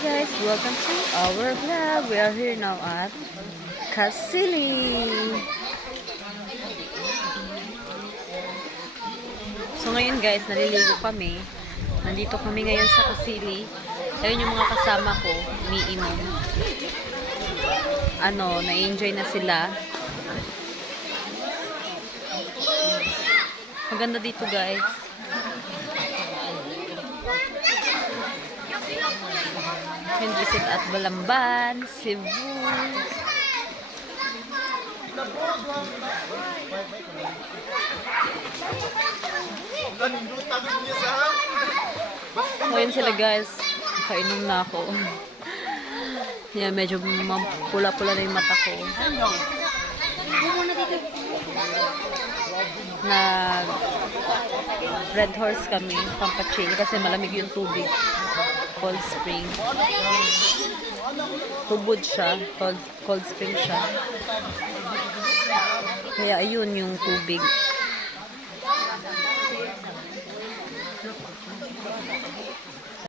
guys, welcome to our vlog. We are here now at Kasili. So ngayon guys, naliligo kami. Nandito kami ngayon sa Kasili. Ayun yung mga kasama ko, umiinom. Na-enjoy na sila. Maganda dito guys. Can visit at Balamban, Cebu. Ngayon sila guys, kainom na ako. Yeah, medyo pula-pula na yung mata ko. Nag Red Horse kami, pampachill kasi malamig yung tubig. Cold spring. Tubod siya, cold spring siya. Kaya ayun yung tubig.